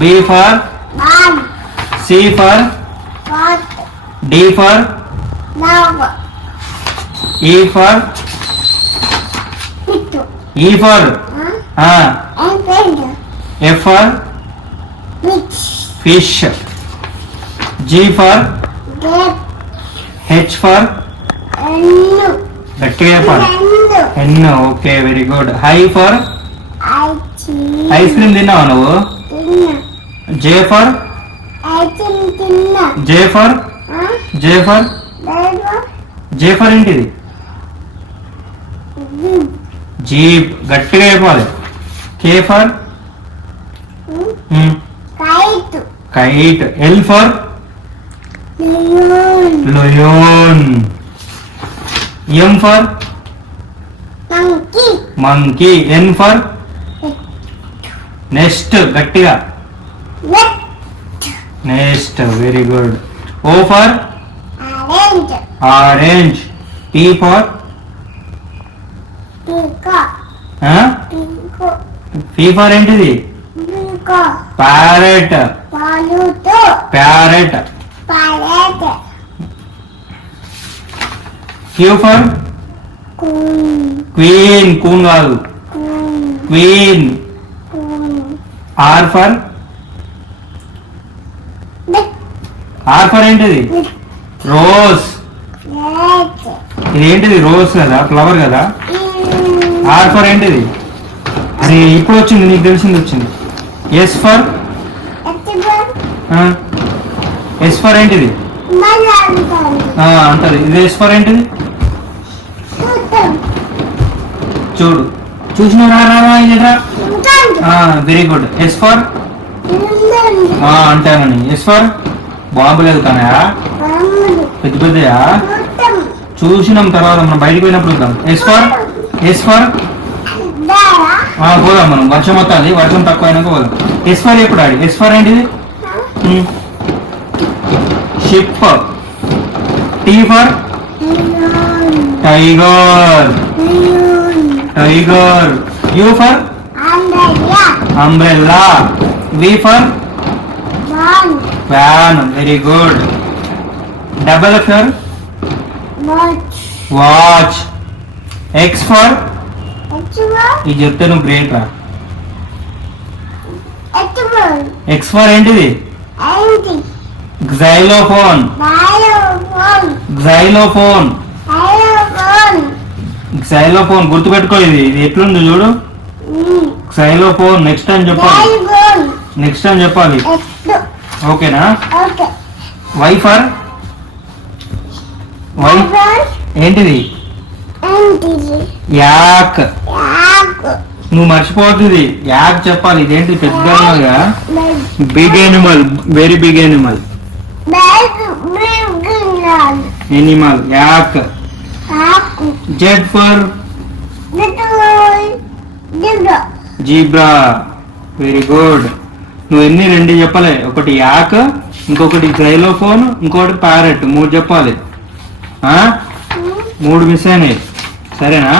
B for C for D for E for F for fish, G for H for గట్టిగా చెప్పాలి N. Okay very good. High for ice cream తిన్నావా నువ్వు? J for ఏంటిది? Jeep. గట్టిగా చెప్పాలి. K for kite. L for lion. M for monkey. N for nest. గట్టిగా nest. Very good. O for orange. P for P for ఏంటిది? parrot. Q for queen. కూన్ కాదు queen. R for ఏంటిది? Rose. ఇది ఏంటిది? Rose కదా, flower కదా. R for ఏంటిది? అరే ఇప్పుడు వచ్చింది, నీకు తెలిసింది వచ్చింది. S for ఏంటిది? అంటది. ఇది S for ఏంటిది? చూడు, చూసినా very good. S for అంటానని. S for బాంబులు ఎదుగుతానా? పెద్ద పెద్దయా? చూసినాం, తర్వాత మనం బయటకు పోయినప్పుడు చూద్దాం. S for పోదాం మనం. వర్షం వస్తుంది, వర్షం తక్కువ అయినాక పోదాం. S for ఎప్పుడు ఆడి? S for ఏంటిది? Ship. T for tiger. U for umbrella. V for van. Very good. F for watch. X for ఇది చెప్తే నువ్వు గ్రేట్ రా. X for ఏంటిది? xylophone. గుర్తుపెట్టుకో. ఇది ఎట్లుంది చూడు. xylophone. నెక్స్ట్ టైం చెప్పాలి. ఓకేనా? Y for ఏంటిది? యాక్. నువ్వు మర్చిపోతుంది. యాక్ చెప్పాలి. ఇదేంటి? పెద్ద big animal, very big animal. Yak. Z for zebra. Very good. నువ్వు ఎన్ని? 2 చెప్పలే. ఒకటి యాక్, ఇంకొకటి xylophone, ఇంకొకటి ప్యారెట్. 3 చెప్పాలి. 3 మిస్ అయినాయి. సరేనా?